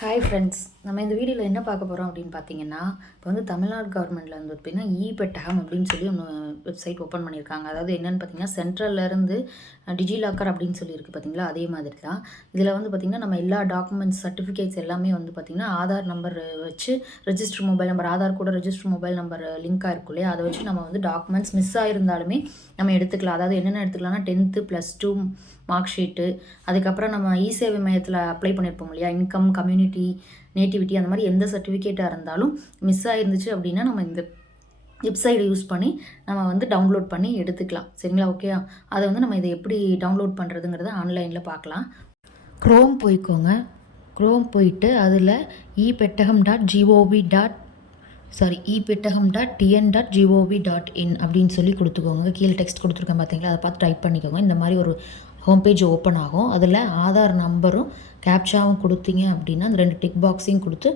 Hi friends, நம்ம இந்த வீடியோவில் என்ன பார்க்க போகிறோம் அப்படின்னு பார்த்தீங்கன்னா, இப்போ வந்து தமிழ்நாடு கவர்மெண்ட்டில் வந்து பார்த்தீங்கன்னா பெட்டகம் அப்படின்னு சொல்லி ஒன்று வெப்சைட் ஓப்பன் பண்ணியிருக்காங்க. அதாவது என்னென்னு பார்த்தீங்கன்னா, சென்ட்ரல்லேருந்து டிஜிலாக்கர் அப்படின்னு சொல்லி இருக்குது பார்த்தீங்களா, அதே மாதிரி தான். இதில் வந்து பார்த்திங்கன்னா நம்ம எல்லா டாக்குமெண்ட்ஸ் சர்டிஃபிகேட்ஸ் எல்லாமே வந்து பார்த்திங்கன்னா ஆதார் நம்பர் வச்சு ரெஜிஸ்டர் மொபைல் நம்பர், ஆதார் கூட ரெஜிஸ்டர் மொபைல் நம்பர் லிங்காக இருக்கும் இல்லையா, அதை வச்சு நம்ம வந்து டாக்குமெண்ட்ஸ் மிஸ் ஆகிருந்தாலுமே நம்ம எடுத்துக்கலாம். அதாவது என்னென்ன எடுத்துக்கலாம்னா 10th +2 மார்க் ஷீட்டு, அதுக்கப்புறம் நம்ம சேவை மையத்தில் அப்ளை பண்ணியிருப்போம் இல்லையா, இன்கம், கம்யூனிட்டி, நேட்டிவிட்டி, அந்த மாதிரி எந்த சர்டிஃபிகேட்டாக இருந்தாலும் மிஸ் ஆகிருந்துச்சு அப்படின்னா நம்ம இந்த வெப்சைட்டை யூஸ் பண்ணி நம்ம வந்து டவுன்லோட் பண்ணி எடுத்துக்கலாம். சரிங்களா? ஓகே. அதை வந்து நம்ம இதை எப்படி டவுன்லோட் பண்ணுறதுங்கிறத ஆன்லைனில் பார்க்கலாம். க்ரோம் போய்க்கோங்க. க்ரோம் போயிட்டு அதில் epetagam.tn.gov.in அப்படின்னு சொல்லி கொடுத்துக்கோங்க. கீழே டெக்ஸ்ட் கொடுத்துருக்கேன் பார்த்தீங்களா, அதை பார்த்து டைப் பண்ணிக்கோங்க. இந்த மாதிரி ஒரு ஹோம் பேஜ் ஓப்பன் ஆகும். அதில் ஆதார் நம்பரும் கேப்சாவும் கொடுத்தீங்க அப்படின்னா அந்த 2 டிக் பாக்ஸையும் கொடுத்து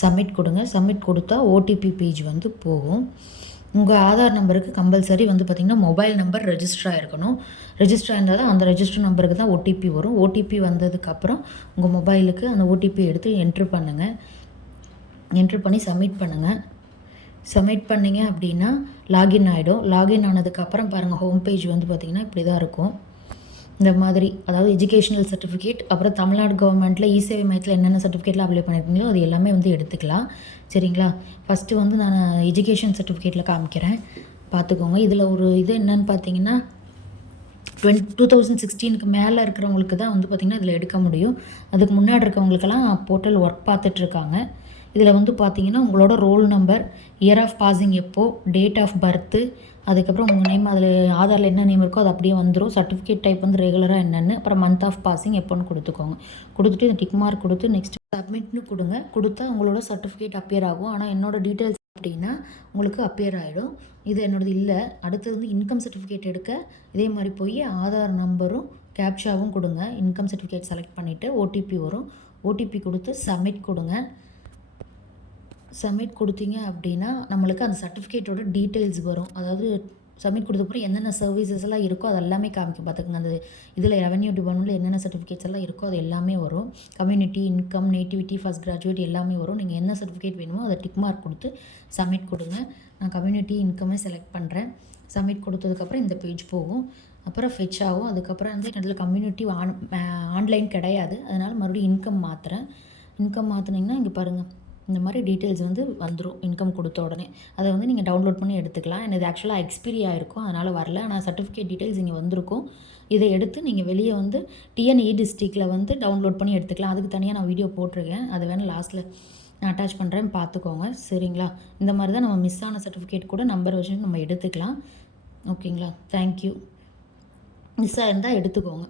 சப்மிட் கொடுங்க. சப்மிட் கொடுத்தா ஓடிபி பேஜ் வந்து போகும். உங்கள் ஆதார் நம்பருக்கு கம்பல்சரி வந்து பார்த்திங்கன்னா மொபைல் நம்பர் ரெஜிஸ்டர் ஆகிருக்கணும். ரெஜிஸ்டர் ஆயிருந்தால் தான் அந்த ரெஜிஸ்டர் நம்பருக்கு தான் ஓடிபி வரும். ஓடிபி வந்ததுக்கப்புறம் உங்கள் மொபைலுக்கு அந்த ஓடிபி எடுத்து என்ட்ரு பண்ணுங்கள். என்ட்ரு பண்ணி சப்மிட் பண்ணுங்கள். சப்மிட் பண்ணிங்க அப்படின்னா லாகின் ஆகிடும். லாகின் ஆனதுக்கப்புறம் பாருங்கள், ஹோம் பேஜ் வந்து பார்த்திங்கன்னா இப்படி தான் இருக்கும். இந்த மாதிரி, அதாவது எஜுகேஷனல் சர்டிஃபிகேட், அப்புறம் தமிழ்நாடு கவர்மெண்ட்டில் சேவை மையத்தில் என்னென்ன சர்டிஃபிகேட்டில் அப்ளை பண்ணியிருக்கீங்களோ அது எல்லாமே வந்து எடுத்துக்கலாம். சரிங்களா? ஃபஸ்ட்டு வந்து நான் எஜுகேஷன் சர்டிஃபிகேட்டில் காமிக்கிறேன், பார்த்துக்கோங்க. இதில் ஒரு இது என்னன்னு பார்த்தீங்கன்னா 2016க்கு மேலே இருக்கிறவங்களுக்கு தான் வந்து பார்த்திங்கன்னா இதில் எடுக்க முடியும். அதுக்கு முன்னாடி இருக்கவங்களுக்கெல்லாம் போர்ட்டல் ஒர்க் பார்த்துட்ருக்காங்க. இதில் வந்து பார்த்திங்கன்னா உங்களோட roll number, year of passing எப்போ, டேட் ஆஃப் பர்த்து, அதுக்கப்புறம் உங்கள் நேம், அதில் ஆதாரில் என்ன நேம் இருக்கோ அது அப்படியே வந்துடும். சர்டிஃபிகேட் டைப் வந்து ரெகுலராக என்னென்னு, அப்புறம் மந்த் ஆஃப் பாசிங் எப்போன்னு கொடுத்துக்கோங்க. கொடுத்துட்டு இந்த டிக் மார்க் கொடுத்து நெக்ஸ்ட் சப்மிட்னு கொடுங்க. கொடுத்தா உங்களோட சர்டிஃபிகேட் அப்பியர் ஆகும். ஆனால் என்னோடய டீட்டெயில்ஸ் அப்படின்னா உங்களுக்கு அப்பியர் ஆகிடும். இது என்னோடது இல்லை. அடுத்தது வந்து இன்கம் சர்டிஃபிகேட் எடுக்க இதே மாதிரி போய் ஆதார் நம்பரும் கேப்சாவும் கொடுங்க. இன்கம் சர்டிஃபிகேட் செலக்ட் பண்ணிவிட்டு ஓடிபி வரும். ஓடிபி கொடுத்து சப்மிட் கொடுங்க. சப்மிட் கொடுத்தீங்க அப்படின்னா நம்மளுக்கு அந்த சர்டிஃபிகேட்டோட டீட்டெயில்ஸ் வரும். அதாவது சப்மிட் கொடுத்தப்பறம் என்னென்ன சர்வீசஸ் எல்லாம் இருக்கோ அது எல்லாமே காமிக்கும். பார்த்துக்கங்க, அந்த இதில் ரெவன்யூ டிபார்ட்மெண்ட்டில் என்னென்ன சர்டிஃபிகேட்ஸ் எல்லாம் இருக்கோ அது எல்லாமே வரும். Community, income, nativity, first graduate எல்லாமே வரும். நீங்கள் என்ன சர்டிஃபிகேட் வேணுமோ அதை டிக் மார்க் கொடுத்து சப்மிட் கொடுங்க. நான் கம்யூனிட்டி, இன்கமே செலக்ட் பண்ணுறேன். சப்மிட் கொடுத்ததுக்கப்புறம் இந்த பேஜ் போகும். அப்புறம் ஃபெச் ஆகும். அதுக்கப்புறம் வந்து என்னோட கம்யூனிட்டி ஆன்லைன் கிடையாது, அதனால் மறுபடியும் இன்கம் மாற்றுறேன். இன்கம் மாற்றினீங்கன்னா இங்கே பாருங்கள், இந்த மாதிரி டீட்டெயில்ஸ் வந்து வந்துடும். இன்கம் கொடுத்த உடனே அதை வந்து நீங்கள் டவுன்லோட் பண்ணி எடுத்துக்கலாம். இது ஆக்சுவலாக எக்ஸ்பீரி ஆகிருக்கும், அதனால் வரல. ஆனால் சர்டிஃபிகேட் டீட்டெயில்ஸ் இங்கே வந்திருக்கும். இதை எடுத்து நீங்கள் வெளியே வந்து டிஎன்இ டிஸ்ட்ரிக்டில் வந்து டவுன்லோட் பண்ணி எடுத்துக்கலாம். அதுக்கு தனியாக நான் வீடியோ போட்டிருக்கேன், அதை வேணால் லாஸ்ட்டில் நான் அட்டாச் பண்ணுறேன், பார்த்துக்கோங்க. சரிங்களா? இந்த மாதிரி தான் நம்ம மிஸ் ஆன சர்டிஃபிகேட் கூட நம்பர் வச்சு நம்ம எடுத்துக்கலாம். ஓகேங்களா? தேங்க்யூ. மிஸ் ஆகிருந்தால் எடுத்துக்கோங்க.